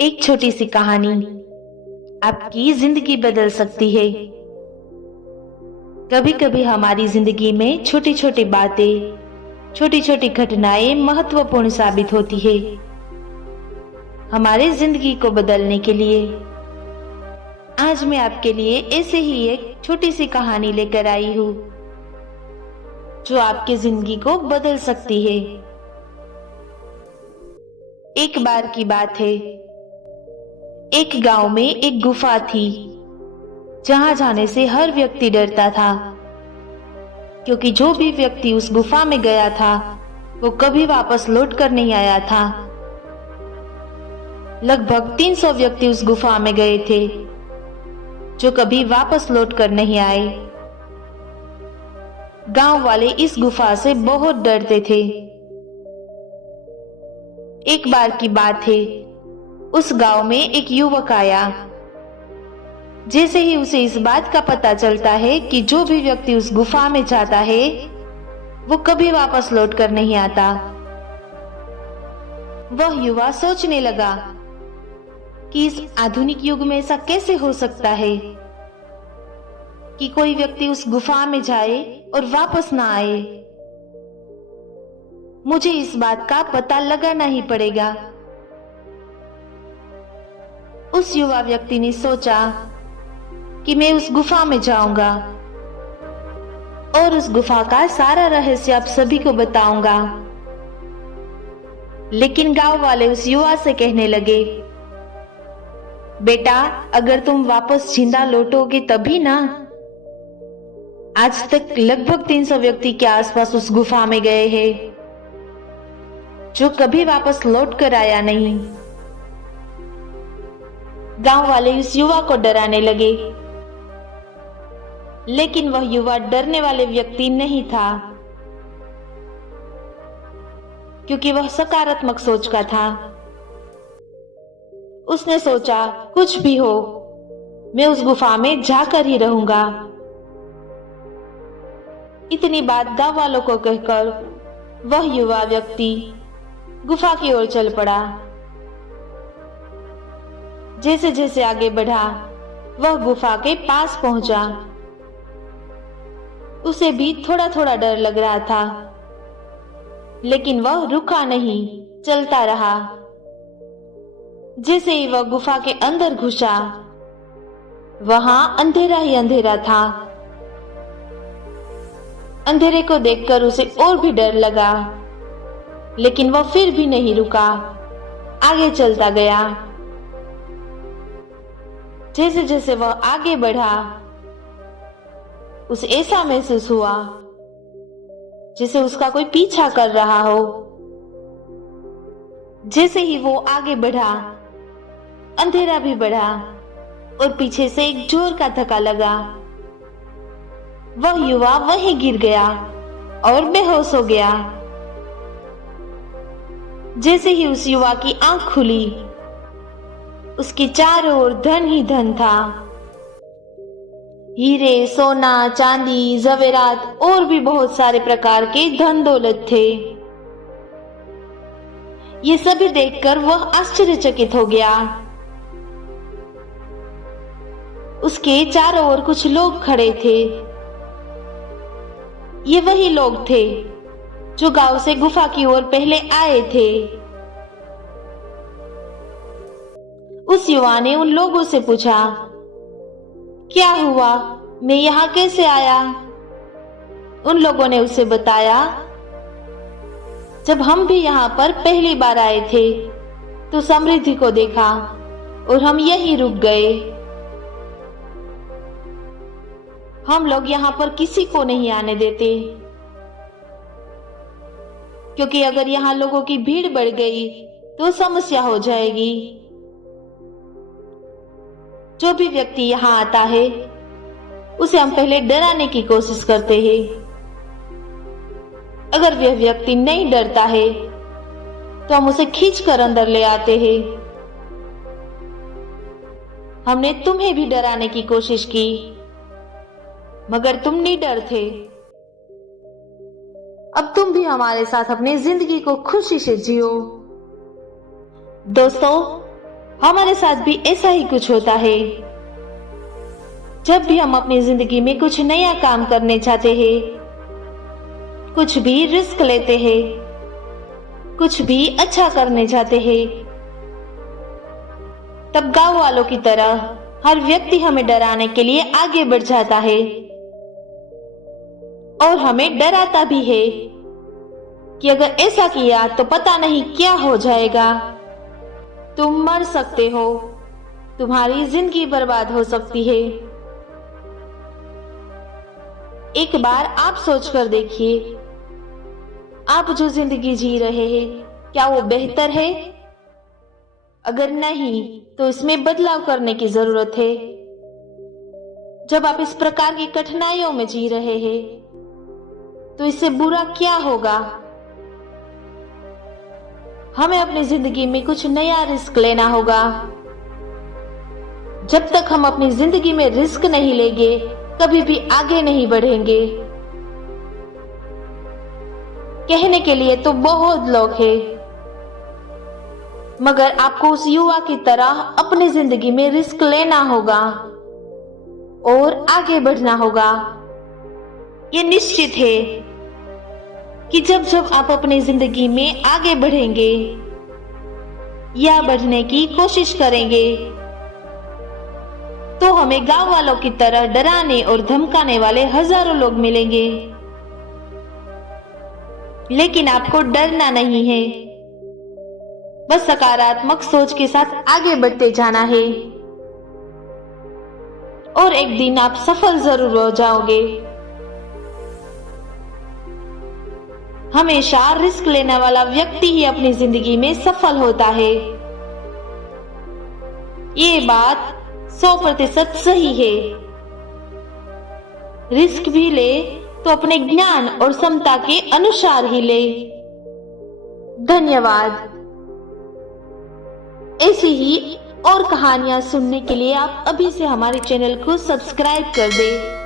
एक छोटी सी कहानी आपकी जिंदगी बदल सकती है। कभी कभी हमारी जिंदगी में छोटी छोटी बातें, छोटी छोटी घटनाएं महत्वपूर्ण साबित होती है हमारे जिंदगी को बदलने के लिए। आज मैं आपके लिए ऐसे ही एक छोटी सी कहानी लेकर आई हूँ जो आपकी जिंदगी को बदल सकती है। एक बार की बात है, एक गांव में एक गुफा थी जहां जाने से हर व्यक्ति डरता था, क्योंकि जो भी व्यक्ति उस गुफा में गया था वो कभी वापस लौट कर नहीं आया था। लगभग 300 व्यक्ति उस गुफा में गए थे जो कभी वापस लौट कर नहीं आए। गांव वाले इस गुफा से बहुत डरते थे। एक बार की बात है, उस गांव में एक युवक आया। जैसे ही उसे इस बात का पता चलता है कि जो भी व्यक्ति उस गुफा में जाता है वो कभी वापस लौट कर नहीं आता, वह युवा सोचने लगा कि इस आधुनिक युग में ऐसा कैसे हो सकता है कि कोई व्यक्ति उस गुफा में जाए और वापस ना आए। मुझे इस बात का पता लगाना ही पड़ेगा। उस युवा व्यक्ति ने सोचा कि मैं उस गुफा में जाऊंगा और उस गुफा का सारा रहस्य आप सभी को बताऊंगा। लेकिन गांव वाले उस युवा से कहने लगे, बेटा, अगर तुम वापस जिंदा लौटोगे तभी ना। आज तक लगभग 300 व्यक्ति के आसपास उस गुफा में गए हैं जो कभी वापस लौट कर आया नहीं। गांव वाले उस युवा को डराने लगे, लेकिन वह युवा डरने वाले व्यक्ति नहीं था, क्योंकि वह सकारात्मक सोच का था। उसने सोचा, कुछ भी हो, मैं उस गुफा में जाकर ही रहूंगा। इतनी बात गांव वालों को कहकर वह युवा व्यक्ति गुफा की ओर चल पड़ा। जैसे जैसे आगे बढ़ा वह गुफा के पास पहुंचा। उसे भी थोड़ा थोड़ा डर लग रहा था, लेकिन वह रुका नहीं, चलता रहा। जैसे ही वह गुफा के अंदर घुसा, वहां अंधेरा ही अंधेरा था। अंधेरे को देखकर उसे और भी डर लगा, लेकिन वह फिर भी नहीं रुका, आगे चलता गया। जैसे जैसे वह आगे बढ़ा, उसे ऐसा महसूस हुआ जैसे उसका कोई पीछा कर रहा हो। जैसे ही वो आगे बढ़ा, अंधेरा भी बढ़ा और पीछे से एक जोर का धक्का लगा। वह युवा वहीं गिर गया और बेहोश हो गया। जैसे ही उस युवा की आंख खुली, उसके चारों ओर धन ही धन था। हीरे, सोना, चांदी, जवेरात और भी बहुत सारे प्रकार के धन दौलत थे। ये सभी देखकर वह आश्चर्यचकित हो गया। उसके चारों ओर कुछ लोग खड़े थे। ये वही लोग थे जो गांव से गुफा की ओर पहले आए थे। उस युवा ने उन लोगों से पूछा, क्या हुआ, मैं यहां कैसे आया? उन लोगों ने उसे बताया, जब हम भी यहाँ पर पहली बार आए थे तो समृद्धि को देखा और हम यहीं रुक गए। हम लोग यहाँ पर किसी को नहीं आने देते, क्योंकि अगर यहाँ लोगों की भीड़ बढ़ गई तो समस्या हो जाएगी। जो भी व्यक्ति यहाँ आता है उसे हम पहले डराने की कोशिश करते हैं। अगर वह व्यक्ति नहीं डरता है तो हम उसे खींचकर अंदर ले आते हैं। हमने तुम्हें भी डराने की कोशिश की, मगर तुम निडर थे। अब तुम भी हमारे साथ अपनी जिंदगी को खुशी से जियो। दोस्तों, हमारे साथ भी ऐसा ही कुछ होता है। जब भी हम अपनी जिंदगी में कुछ नया काम करने चाहते हैं, कुछ भी रिस्क लेते हैं, कुछ भी अच्छा करने चाहते हैं, तब गांव वालों की तरह हर व्यक्ति हमें डराने के लिए आगे बढ़ जाता है और हमें डराता भी है कि अगर ऐसा किया तो पता नहीं क्या हो जाएगा, तुम मर सकते हो, तुम्हारी जिंदगी बर्बाद हो सकती है। एक बार आप सोचकर देखिए, आप जो जिंदगी जी रहे हैं क्या वो बेहतर है? अगर नहीं तो इसमें बदलाव करने की जरूरत है। जब आप इस प्रकार की कठिनाइयों में जी रहे हैं तो इससे बुरा क्या होगा? हमें अपनी जिंदगी में कुछ नया रिस्क लेना होगा। जब तक हम अपनी जिंदगी में रिस्क नहीं लेंगे, कभी भी आगे नहीं बढ़ेंगे। कहने के लिए तो बहुत लोग हैं, मगर आपको उस युवा की तरह अपनी जिंदगी में रिस्क लेना होगा और आगे बढ़ना होगा। ये निश्चित है कि जब जब आप अपनी जिंदगी में आगे बढ़ेंगे या बढ़ने की कोशिश करेंगे, तो हमें गांव वालों की तरह डराने और धमकाने वाले हजारों लोग मिलेंगे। लेकिन आपको डरना नहीं है, बस सकारात्मक सोच के साथ आगे बढ़ते जाना है और एक दिन आप सफल जरूर हो जाओगे। हमेशा रिस्क लेने वाला व्यक्ति ही अपनी जिंदगी में सफल होता है। ये बात 100% सही है। रिस्क भी ले तो अपने ज्ञान और क्षमता के अनुसार ही ले। धन्यवाद। ऐसी ही और कहानियां सुनने के लिए आप अभी से हमारे चैनल को सब्सक्राइब कर दें।